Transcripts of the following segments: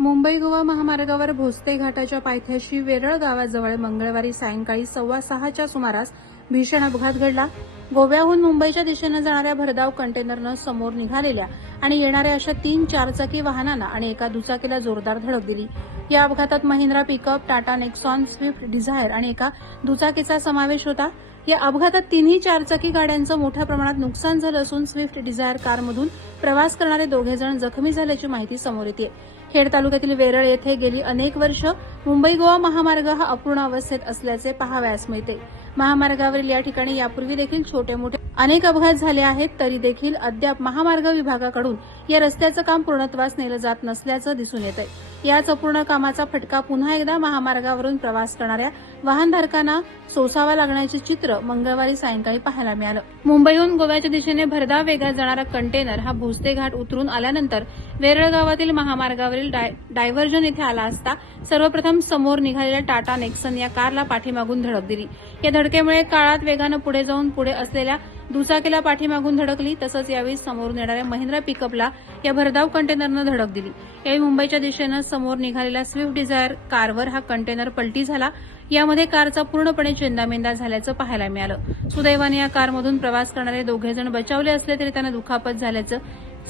मुंबई गोवा महामार्गावर भोसते घाटाच्या पायथ्याशी वेरळ गावाजवळ मंगळवारी सायंकाळी सव्वा सहाच्या सुमारास भीषण अपघात घडला. गोव्याहून मुंबईच्या दिशेनं जाणाऱ्या भरधाव कंटेनरनं समोर निघालेल्या आणि येणाऱ्या अशा तीन चारचाकी वाहनांना आणि एका दुचाकीला जोरदार धडक दिली. या अपघातात Mahindra pickup Tata Nexon Swift Dzire आणि एका दुचाकीचा समावेश होता. या अपघातात तिन्ही चारचाकी गाड्यांचं मोठ्या प्रमाणात नुकसान झालं असून स्विफ्ट डिझायर कारमधून प्रवास करणारे दोघे जण जखमी झाल्याची माहिती समोर येते. खेड तालुक्यातील वेरळ येथे गेली अनेक वर्ष मुंबई गोवा महामार्ग हा अपूर्ण अवस्थेत असल्याचे पाहावयास मिळते. महामार्गावरील या ठिकाणी यापूर्वी देखील छोटे मोठे अनेक अपघात झाले आहेत तरी देखील अद्याप महामार्ग विभागाकडून या रस्त्याचं काम पूर्णत्वास नेलं जात नसल्याचं दिसून येत आहे याच अपूर्ण कामाचा फटका पुन्हा एकदा महामार्गावरून प्रवास करणाऱ्या वाहनधारकांना सोसावा लागण्याचे चित्र मंगळवारी सायंकाळी पाहायला मिळालं. मुंबईहून गोव्याच्या दिशेने भरधाव वेगात जाणारा कंटेनर हा भोसते घाट उतरून आल्यानंतर वेरळ गावातील महामार्गावरील डाय- डायव्हर्जन इथे आला असता सर्वप्रथम समोर निघालेल्या टाटा नेक्सन या कारला पाठीमागून धडक दिली. या धडकेमुळे काळात वेगानं पुढे जाऊन पुढे असलेल्या दुचाकीला पाठीमागून धडकली तसंच यावेळी समोरून येणाऱ्या महिंद्रा पिकअपला या भरधाव कंटेनरनं धडक दिली. यावेळी मुंबईच्या दिशेनं समोर निघालेल्या स्विफ्ट डिझायर कारवर हा कंटेनर पलटी झाला. यामध्ये कारचा पूर्णपणे चेंदामेंदा झाल्याचं पाहायला मिळालं. सुदैवाने या कारमधून प्रवास करणारे दोघे जण बचावले असले तरी त्यांना दुखापत झाल्याचं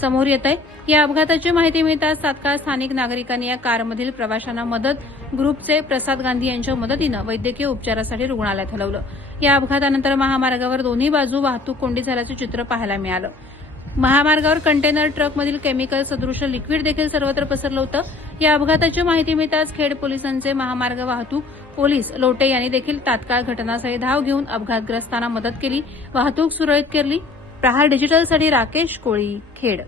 समोर येत आहे. या अपघाताची माहिती मिळताच तात्काळ स्थानिक नागरिकांनी या कारमधील प्रवाशांना मदत ग्रुपचे प्रसाद गांधी यांच्या मदतीनं वैद्यकीय उपचारासाठी रुग्णालयात हलवलं. या अपघातानंतर महामार्गावर दोन्ही बाजू वाहतूक कोंडी झाल्याचं चित्र पाहायला मिळालं. महामार्गावर कंटेनर ट्रकमधील केमिकल सदृश लिक्विड देखील सर्वत्र पसरलं होतं. या अपघाताची माहिती मिळताच खेड पोलिसांचे महामार्ग वाहतूक पोलीस लोटे यांनी देखील तात्काळ घटनास्थळी धाव घेऊन अपघातग्रस्तांना मदत केली. वाहतूक सुरळीत केली. प्रहार डिजिटलसाठी राकेश कोळी खेड.